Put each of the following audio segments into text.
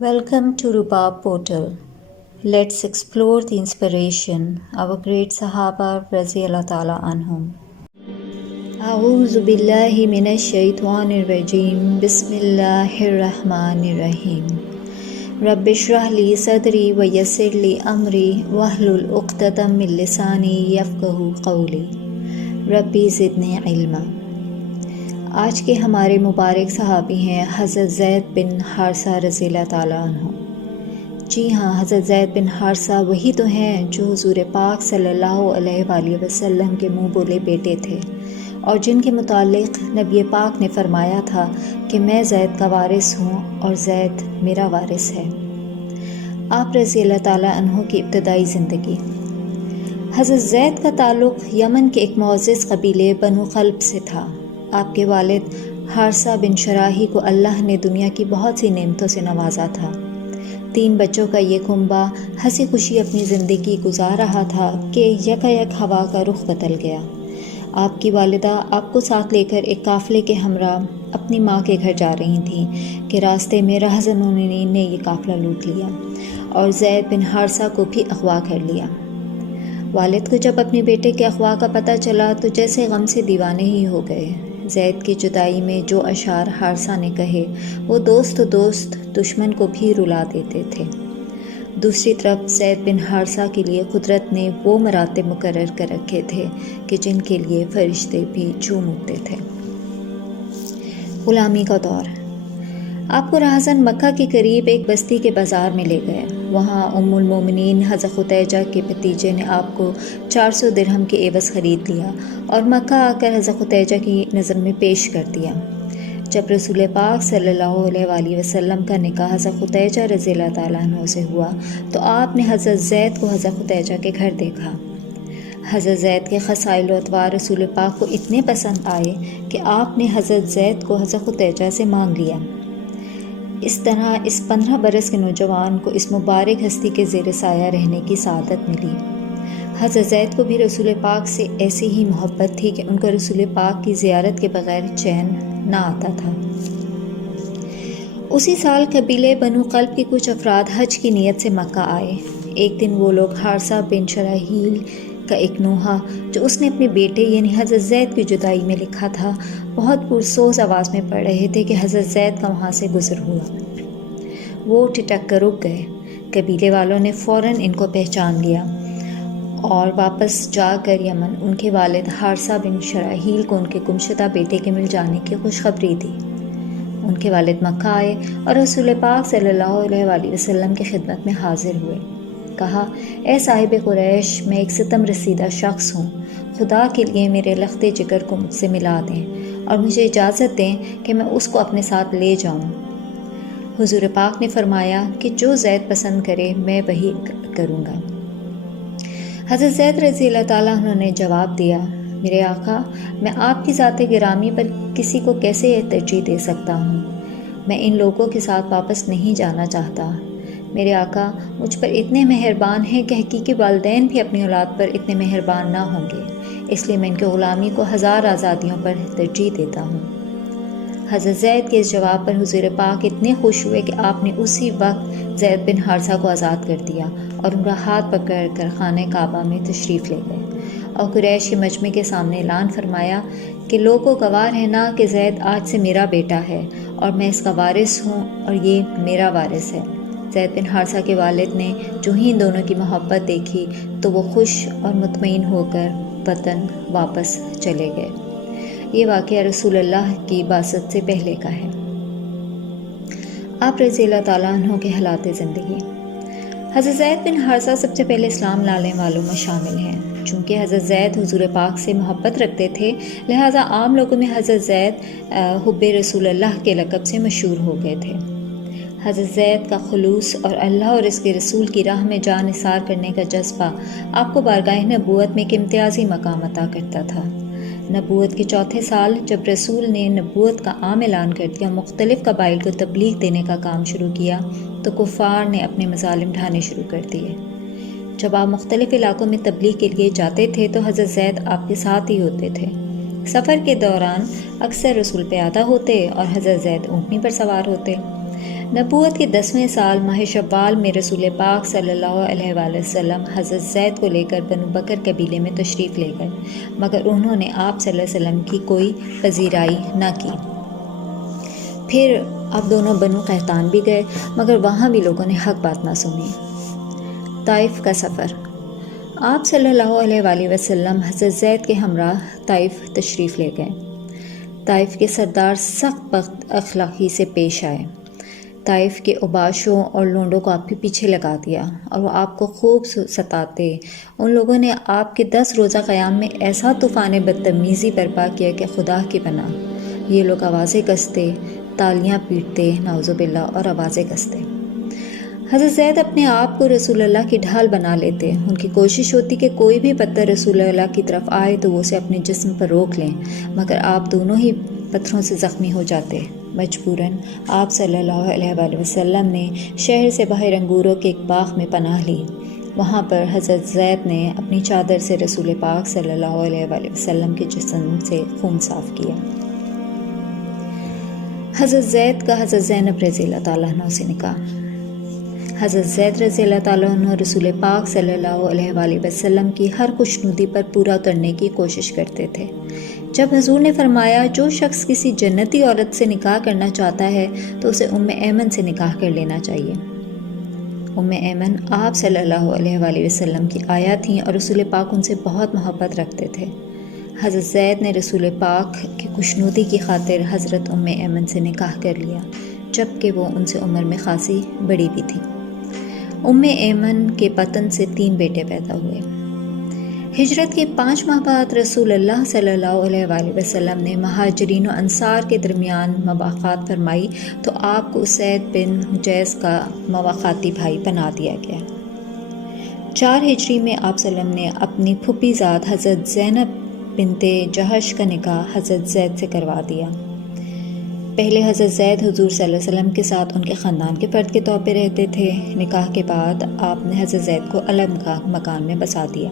Welcome to Rubab Portal. Let's explore the inspiration our great Sahaba Radhiyallahu Ta'ala anhum. A'udhu billahi minash shaitanir rajim. Bismillahir Rahmanir Rahim. Rabbi shrah li sadri wa yassir li amri wahlul uqdatam min lisani yafqahu qawli. Rabbi zidni ilma. آج کے ہمارے مبارک صحابی ہیں حضرت زید بن حارثہ رضی اللہ تعالیٰ عنہ۔ جی ہاں، حضرت زید بن حارثہ وہی تو ہیں جو حضور پاک صلی اللہ علیہ وآلہ وسلم کے منہ بولے بیٹے تھے، اور جن کے متعلق نبی پاک نے فرمایا تھا کہ میں زید کا وارث ہوں اور زید میرا وارث ہے۔ آپ رضی اللہ تعالیٰ عنہ کی ابتدائی زندگی۔ حضرت زید کا تعلق یمن کے ایک معزز قبیلے بنو قلب سے تھا۔ آپ کے والد حارثہ بن شراحی کو اللہ نے دنیا کی بہت سی نعمتوں سے نوازا تھا۔ 3 بچوں کا یہ کنبہ ہنسی خوشی اپنی زندگی گزار رہا تھا کہ یکایک ہوا کا رخ بدل گیا۔ آپ کی والدہ آپ کو ساتھ لے کر ایک قافلے کے ہمراہ اپنی ماں کے گھر جا رہی تھیں کہ راستے میں راہزنوں نے یہ قافلہ لوٹ لیا اور زید بن حارثہ کو بھی اغوا کر لیا۔ والد کو جب اپنے بیٹے کے اغوا کا پتہ چلا تو جیسے غم سے دیوانے ہی ہو گئے۔ زید کی جدائی میں جو اشعار حارثہ نے کہے وہ دوست دشمن کو بھی رلا دیتے تھے۔ دوسری طرف زید بن حارثہ کے لیے قدرت نے وہ مراتب مقرر کر رکھے تھے کہ جن کے لیے فرشتے بھی جھوم اٹھتے تھے۔ غلامی کا دور۔ آپ کو راہزن مکہ کے قریب ایک بستی کے بازار میں لے گئے۔ وہاں ام المومنین حضرت خدیجہ کے بھتیجے نے آپ کو 400 درہم کے عوض خرید لیا اور مکہ آ کر حضرت خدیجہ کی نظر میں پیش کر دیا۔ جب رسول پاک صلی اللہ علیہ وآلہ وسلم کا نکاح حضرت خدیجہ رضی اللہ تعالیٰ عنہ سے ہوا تو آپ نے حضرت زید کو حضرت خدیجہ کے گھر دیکھا۔ حضرت زید کے خصائل و اطوار رسول پاک کو اتنے پسند آئے کہ آپ نے حضرت زید کو حضرت خدیجہ سے مانگ لیا۔ اس طرح اس 15 برس کے نوجوان کو اس مبارک ہستی کے زیر سایہ رہنے کی سعادت ملی۔ حضرت زید کو بھی رسول پاک سے ایسی ہی محبت تھی کہ ان کو رسول پاک کی زیارت کے بغیر چین نہ آتا تھا۔ اسی سال قبیلے بنو قلب کے کچھ افراد حج کی نیت سے مکہ آئے۔ ایک دن وہ لوگ حارثہ بن شراحیل کا ایک نوحہ جو اس نے اپنے بیٹے یعنی حضرت زید کی جدائی میں لکھا تھا بہت پرسوز آواز میں پڑھ رہے تھے کہ حضرت زید کا وہاں سے گزر ہوا۔ وہ ٹھٹک کر رک گئے۔ قبیلے والوں نے فوراً ان کو پہچان لیا اور واپس جا کر یمن ان کے والد حارثہ بن شراحیل کو ان کے گمشدہ بیٹے کے مل جانے کی خوشخبری دی۔ ان کے والد مکہ آئے اور رسول پاک صلی اللہ علیہ وآلہ وسلم کی خدمت میں حاضر ہوئے۔ کہا، اے صاحب قریش، میں ایک ستم رسیدہ شخص ہوں، خدا کے لیے میرے لخت جگر کو مجھ سے ملا دیں اور مجھے اجازت دیں کہ میں اس کو اپنے ساتھ لے جاؤں۔ حضور پاک نے فرمایا کہ جو زید پسند کرے میں وہی کروں گا۔ حضرت زید رضی اللہ تعالیٰ عنہ نے جواب دیا، میرے آقا، میں آپ کی ذات گرامی پر کسی کو کیسے ترجیح دے سکتا ہوں؟ میں ان لوگوں کے ساتھ واپس نہیں جانا چاہتا۔ میرے آقا مجھ پر اتنے مہربان ہیں کہ حقیقی والدین بھی اپنی اولاد پر اتنے مہربان نہ ہوں گے، اس لیے میں ان کے غلامی کو 1000 آزادیوں پر ترجیح دیتا ہوں۔ حضرت زید کے اس جواب پر حضور پاک اتنے خوش ہوئے کہ آپ نے اسی وقت زید بن حارثہ کو آزاد کر دیا اور ان کا ہاتھ پکڑ کر خانہ کعبہ میں تشریف لے گئے اور قریش کے مجمع کے سامنے اعلان فرمایا کہ لوگوں گواہ رہنا کہ زید آج سے میرا بیٹا ہے اور میں اس کا وارث ہوں اور یہ میرا وارث ہے۔ زید بن حارثہ کے والد نے جو ہی ان دونوں کی محبت دیکھی تو وہ خوش اور مطمئن ہو کر وطن واپس چلے گئے۔ یہ واقعہ رسول اللہ کی بعثت سے پہلے کا ہے۔ آپ رضی اللہ تعالیٰ عنہ کے حالات زندگی۔ حضرت زید بن حارثہ سب سے پہلے اسلام لانے والوں میں شامل ہیں۔ چونکہ حضرت زید حضور پاک سے محبت رکھتے تھے لہٰذا عام لوگوں میں حضرت زید حب رسول اللہ کے لقب سے مشہور ہو گئے تھے۔ حضرت زید کا خلوص اور اللہ اور اس کے رسول کی راہ میں جان نثار کرنے کا جذبہ آپ کو بارگاہ نبوت میں ایک امتیازی مقام عطا کرتا تھا۔ نبوت کے 4تھے سال جب رسول نے نبوت کا عام اعلان کر دیا، مختلف قبائل کو تبلیغ دینے کا کام شروع کیا تو کفار نے اپنے مظالم ڈھانے شروع کر دیے۔ جب آپ مختلف علاقوں میں تبلیغ کے لیے جاتے تھے تو حضرت زید آپ کے ساتھ ہی ہوتے تھے۔ سفر کے دوران اکثر رسول پیادہ ہوتے اور حضرت زید اونٹنی پر سوار ہوتے۔ نبوت کے 10ویں سال ماہ شوال میں رسول پاک صلی اللہ علیہ وآلہ وسلم حضرت زید کو لے کر بنو بکر قبیلے میں تشریف لے گئے، مگر انہوں نے آپ صلی اللہ علیہ وسلم کی کوئی پذیرائی نہ کی۔ پھر اب دونوں بنو قحطان بھی گئے، مگر وہاں بھی لوگوں نے حق بات نہ سنی۔ طائف کا سفر۔ آپ صلی اللہ علیہ وآلہ وسلم حضرت زید کے ہمراہ طائف تشریف لے گئے۔ طائف کے سردار سخت بد اخلاقی سے پیش آئے۔ طائف کے اوباشوں اور لونڈوں کو آپ کے پیچھے لگا دیا اور وہ آپ کو خوب ستاتے۔ ان لوگوں نے آپ کے 10 روزہ قیام میں ایسا طوفان بدتمیزی برپا کیا کہ خدا کی پناہ، یہ لوگ آوازیں کستے، تالیاں پیٹتے، نعوذ باللہ، اور آوازیں کستے۔ حضرت زید اپنے آپ کو رسول اللہ کی ڈھال بنا لیتے۔ ان کی کوشش ہوتی کہ کوئی بھی پتھر رسول اللہ کی طرف آئے تو وہ اسے اپنے جسم پر روک لیں، مگر آپ دونوں ہی پتھروں سے زخمی ہو جاتے۔ مجبوراً آپ صلی اللہ علیہ وآلہ وسلم نے شہر سے باہر انگوروں کے ایک باغ میں پناہ لی۔ وہاں پر حضرت زید نے اپنی چادر سے رسول پاک صلی اللہ علیہ وآلہ وسلم کے جسم سے خون صاف کیا۔ حضرت زید کا حضرت زینب رضی اللہ تعالیٰ عنہ سے نکاح۔ حضرت زید رضی اللہ تعالیٰ عنہ رسول پاک صلی اللہ علیہ وآلہ وسلم کی ہر خوشنودی پر پورا اترنے کی کوشش کرتے تھے۔ جب حضور نے فرمایا جو شخص کسی جنتی عورت سے نکاح کرنا چاہتا ہے تو اسے ام ایمن سے نکاح کر لینا چاہیے۔ ام ایمن آپ صلی اللہ علیہ وآلہ وسلم کی آیا تھیں اور رسول پاک ان سے بہت محبت رکھتے تھے۔ حضرت زید نے رسول پاک کی خوشنودی کی خاطر حضرت ام ایمن سے نکاح کر لیا، جبکہ وہ ان سے عمر میں خاصی بڑی بھی تھی۔ ام ایمن کے بطن سے 3 بیٹے پیدا ہوئے۔ ہجرت کے 5 ماہ بعد رسول اللہ صلی اللہ علیہ وآلہ وسلم نے مہاجرین و انصار کے درمیان مواخات فرمائی تو آپ کو اسید بن حجیز کا مواخاتی بھائی بنا دیا گیا۔ 4 ہجری میں آپ صلی اللہ علیہ وسلم نے اپنی پھوپھی زاد حضرت زینب بنت جہش کا نکاح حضرت زید سے کروا دیا۔ پہلے حضرت زید حضور صلی اللہ علیہ وسلم کے ساتھ ان کے خاندان کے فرد کے طور پہ رہتے تھے۔ نکاح کے بعد آپ نے حضرت زید کو الگ مکان میں بسا دیا۔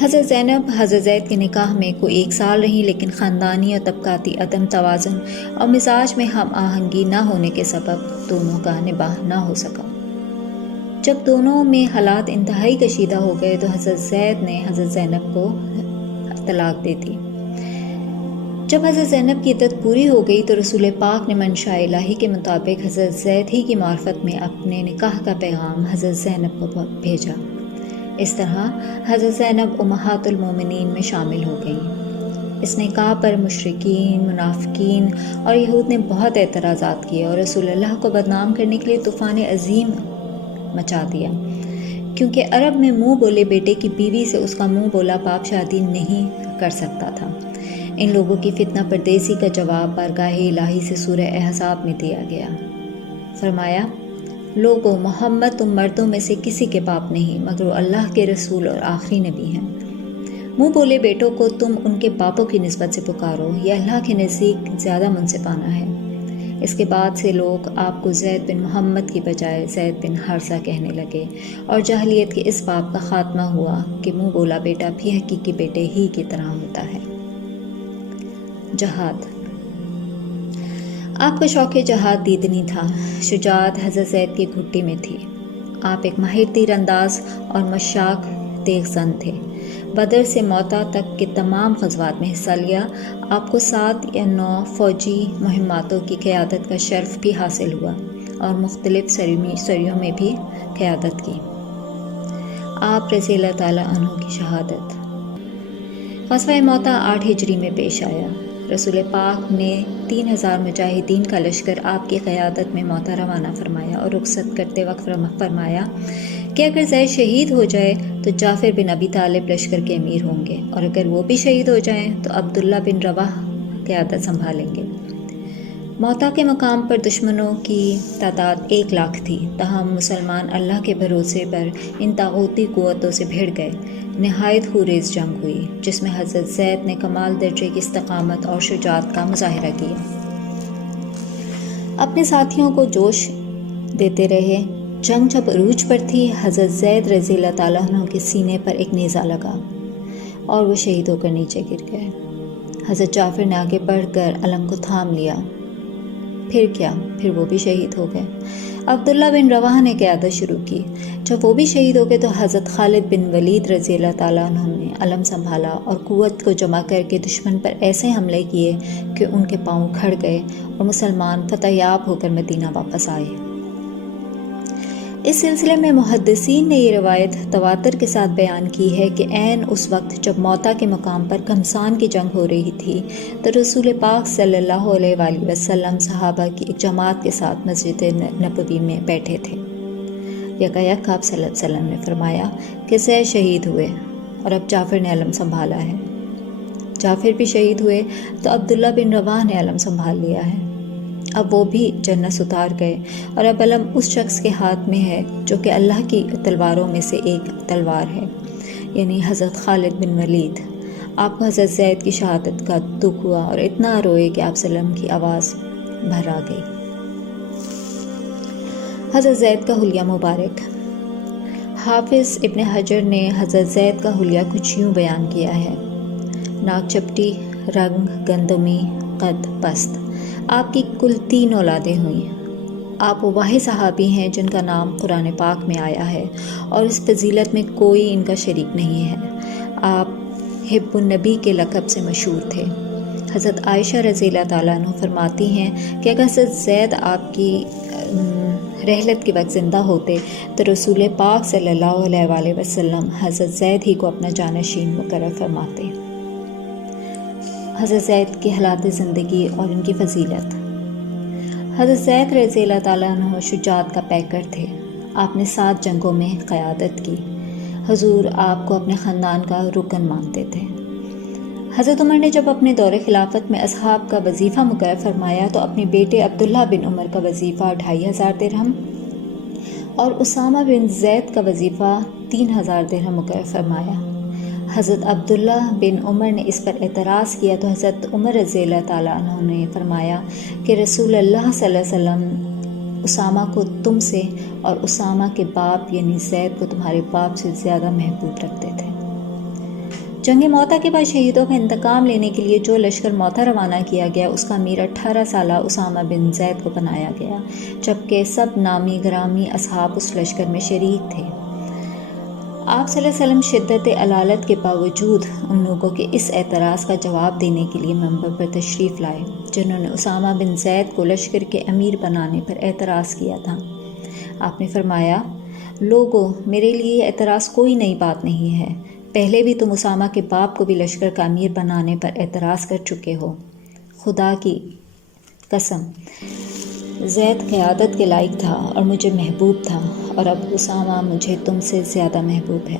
حضرت زینب حضرت زید کے نکاح میں کوئی 1 سال رہیں، لیکن خاندانی اور طبقاتی عدم توازن اور مزاج میں ہم آہنگی نہ ہونے کے سبب دونوں کا نباہ نہ ہو سکا۔ جب دونوں میں حالات انتہائی کشیدہ ہو گئے تو حضرت زید نے حضرت زینب کو طلاق دے دی۔ جب حضرت زینب کی عدت پوری ہو گئی تو رسول پاک نے منشاء الہی کے مطابق حضرت زید ہی کی معرفت میں اپنے نکاح کا پیغام حضرت زینب کو بھیجا۔ اس طرح حضرت زینب امہات المومنین میں شامل ہو گئیں۔ اس نکاح پر مشرکین، منافقین اور یہود نے بہت اعتراضات کیے اور رسول اللہ کو بدنام کرنے کے لیے طوفان عظیم مچا دیا، کیونکہ عرب میں منہ بولے بیٹے کی بیوی سے اس کا منہ بولا باپ شادی نہیں کر سکتا تھا۔ ان لوگوں کی فتنہ پردیسی کا جواب بارگاہ الہی سے سورہ احزاب میں دیا گیا۔ فرمایا، لوگو محمد تم مردوں میں سے کسی کے باپ نہیں، مگر وہ اللہ کے رسول اور آخری نبی ہیں۔ منہ بولے بیٹوں کو تم ان کے باپوں کی نسبت سے پکارو، یہ اللہ کے نزدیک زیادہ منصفانہ ہے۔ اس کے بعد سے لوگ آپ کو زید بن محمد کی بجائے زید بن حارثہ کہنے لگے، اور جاہلیت کے اس باب کا خاتمہ ہوا کہ منہ بولا بیٹا بھی حقیقی بیٹے ہی کی طرح ہوتا ہے۔ جہاد۔ آپ کا شوق جہاد دیدنی تھا۔ شجاعت حضرت زید کی گھٹی میں تھی۔ آپ ایک ماہر تیر انداز اور مشاق تیغ زن تھے۔ بدر سے موتا تک کے تمام غزوات میں حصہ لیا۔ آپ کو 7 یا 9 فوجی مہماتوں کی قیادت کا شرف بھی حاصل ہوا اور مختلف سریوں میں بھی قیادت کی۔ آپ رضی اللہ تعالیٰ عنہ کی شہادت۔ غزوہ موتا 8 ہجری میں پیش آیا۔ رسول پاک نے 3000 مجاہدین کا لشکر آپ کی قیادت میں موتا روانہ فرمایا اور رخصت کرتے وقت فرمایا کہ اگر زید شہید ہو جائے تو جعفر بن ابی طالب لشکر کے امیر ہوں گے، اور اگر وہ بھی شہید ہو جائیں تو عبداللہ بن رواح قیادت سنبھالیں گے۔ موتا کے مقام پر دشمنوں کی تعداد 1 لاکھ تھی، تاہم مسلمان اللہ کے بھروسے پر ان طاغوتی قوتوں سے بھیڑ گئے۔ نہایت خونریز جنگ ہوئی، جس میں حضرت زید نے کمال درجے کی استقامت اور شجاعت کا مظاہرہ کیا۔ اپنے ساتھیوں کو جوش دیتے رہے۔ جنگ جب عروج پر تھی، حضرت زید رضی اللہ تعالیٰ عنہ کے سینے پر ایک نیزہ لگا اور وہ شہید ہو کر نیچے گر گئے۔ حضرت جعفر نے آگے بڑھ کر علم کو تھام لیا۔ پھر کیا، پھر وہ بھی شہید ہو گئے۔ عبداللہ بن رواحہ نے قیادت شروع کی۔ جب وہ بھی شہید ہو گئے تو حضرت خالد بن ولید رضی اللہ تعالیٰ عنہ نے علم سنبھالا اور قوت کو جمع کر کے دشمن پر ایسے حملے کیے کہ ان کے پاؤں کھڑ گئے اور مسلمان فتح یاب ہو کر مدینہ واپس آئے۔ اس سلسلے میں محدثین نے یہ روایت تواتر کے ساتھ بیان کی ہے کہ عین اس وقت جب موتا کے مقام پر گھمسان کی جنگ ہو رہی تھی تو رسول پاک صلی اللہ علیہ وآلہ وسلم صحابہ کی ایک جماعت کے ساتھ مسجد نبوی میں بیٹھے تھے۔ یکایک آپ صلی اللہ علیہ وسلم نے فرمایا کہ زید شہید ہوئے اور اب جعفر نے علم سنبھالا ہے۔ جعفر بھی شہید ہوئے تو عبداللہ بن رواحہ نے علم سنبھال لیا ہے۔ اب وہ بھی جنت اتار گئے اور اب علم اس شخص کے ہاتھ میں ہے جو کہ اللہ کی تلواروں میں سے ایک تلوار ہے، یعنی حضرت خالد بن ولید۔ آپ کو حضرت زید کی شہادت کا دکھ ہوا اور اتنا روئے کہ آپ صلی اللہ علیہ وسلم کی آواز بھر آ گئی۔ حضرت زید کا حلیہ مبارک۔ حافظ ابن حجر نے حضرت زید کا حلیہ کچھ یوں بیان کیا ہے: ناک چپٹی، رنگ گندمی، قد پست۔ آپ کی کل 3 اولادیں ہوئیں۔ آپ وہ واحد صحابی ہیں جن کا نام قرآن پاک میں آیا ہے اور اس فضیلت میں کوئی ان کا شریک نہیں ہے۔ آپ حب النبی کے لقب سے مشہور تھے۔ حضرت عائشہ رضی اللہ تعالیٰ عنہ فرماتی ہیں کہ اگر حضرت زید آپ کی رحلت کے وقت زندہ ہوتے تو رسول پاک صلی اللہ علیہ وآلہ وسلم حضرت زید ہی کو اپنا جانشین مقرر فرماتے۔ حضرت زید کی حالات زندگی اور ان کی فضیلت۔ حضرت زید رضی اللہ تعالیٰ عنہ شجاعت کا پیکر تھے۔ آپ نے 7 جنگوں میں قیادت کی۔ حضور آپ کو اپنے خاندان کا رکن مانتے تھے۔ حضرت عمر نے جب اپنے دور خلافت میں اصحاب کا وظیفہ مقرر فرمایا تو اپنے بیٹے عبداللہ بن عمر کا وظیفہ 2500 درہم اور اسامہ بن زید کا وظیفہ 3000 درہم مقرر فرمایا۔ حضرت عبداللہ بن عمر نے اس پر اعتراض کیا تو حضرت عمر رضی اللہ تعالیٰ عنہ نے فرمایا کہ رسول اللہ صلی اللہ علیہ وسلم اسامہ کو تم سے اور اسامہ کے باپ یعنی زید کو تمہارے باپ سے زیادہ محبوب رکھتے تھے۔ جنگ موتا کے بعد شہیدوں کا انتقام لینے کے لیے جو لشکر موتا روانہ کیا گیا اس کا امیر 18 سالہ اسامہ بن زید کو بنایا گیا، جبکہ سب نامی گرامی اصحاب اس لشکر میں شریک تھے۔ آپ صلی اللہ علیہ وسلم شدت علالت کے باوجود ان لوگوں کے اس اعتراض کا جواب دینے کے لیے منبر پر تشریف لائے جنہوں نے اسامہ بن زید کو لشکر کے امیر بنانے پر اعتراض کیا تھا۔ آپ نے فرمایا، لوگو، میرے لیے یہ اعتراض کوئی نئی بات نہیں ہے۔ پہلے بھی تم اسامہ کے باپ کو بھی لشکر کا امیر بنانے پر اعتراض کر چکے ہو۔ خدا کی قسم، زید قیادت کے لائق تھا اور مجھے محبوب تھا، اور اب اسامہ مجھے تم سے زیادہ محبوب ہے۔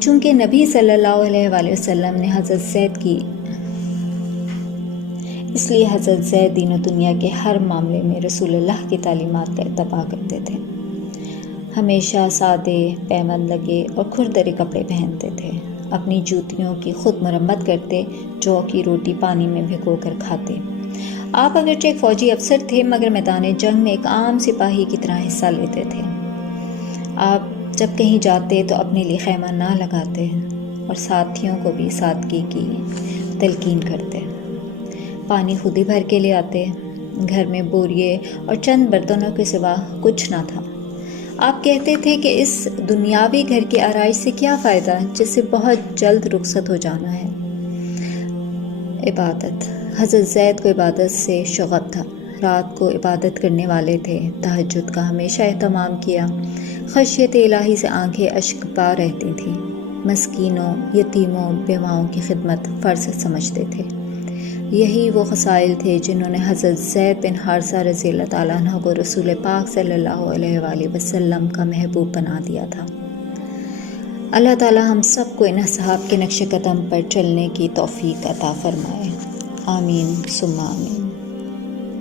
چونکہ نبی صلی اللہ علیہ وآلہ وسلم نے حضرت زید کی، اس لیے حضرت زید دین و دنیا کے ہر معاملے میں رسول اللہ کی تعلیمات کا اتباع کرتے تھے۔ ہمیشہ سادے، پیوند لگے اور کھردرے کپڑے پہنتے تھے۔ اپنی جوتیوں کی خود مرمت کرتے، جو کی روٹی پانی میں بھگو کر کھاتے۔ آپ اگرچہ ایک فوجی افسر تھے مگر میدان جنگ میں ایک عام سپاہی کی طرح حصہ لیتے تھے۔ آپ جب کہیں جاتے تو اپنے لیے خیمہ نہ لگاتے اور ساتھیوں کو بھی سادگی کی تلقین کرتے۔ پانی خود ہی بھر کے لے آتے۔ گھر میں بوریے اور چند برتنوں کے سوا کچھ نہ تھا۔ آپ کہتے تھے کہ اس دنیاوی گھر کی آرائش سے کیا فائدہ جس سے بہت جلد رخصت ہو جانا ہے۔ عبادت۔ حضرت زید کو عبادت سے شغف تھا۔ رات کو عبادت کرنے والے تھے۔ تہجد کا ہمیشہ اہتمام کیا۔ خشیت الہی سے آنکھیں اشک پا رہتی تھیں۔ مسکینوں، یتیموں، بیواؤں کی خدمت فرض سمجھتے تھے۔ یہی وہ خصائل تھے جنہوں نے حضرت زید بن حارثہ رضی اللہ تعالیٰ عنہ کو رسول پاک صلی اللہ علیہ وآلہ وسلم کا محبوب بنا دیا تھا۔ اللہ تعالیٰ ہم سب کو ان اصحاب کے نقش قدم پر چلنے کی توفیق عطا فرمائے۔ آمین ثم آمین۔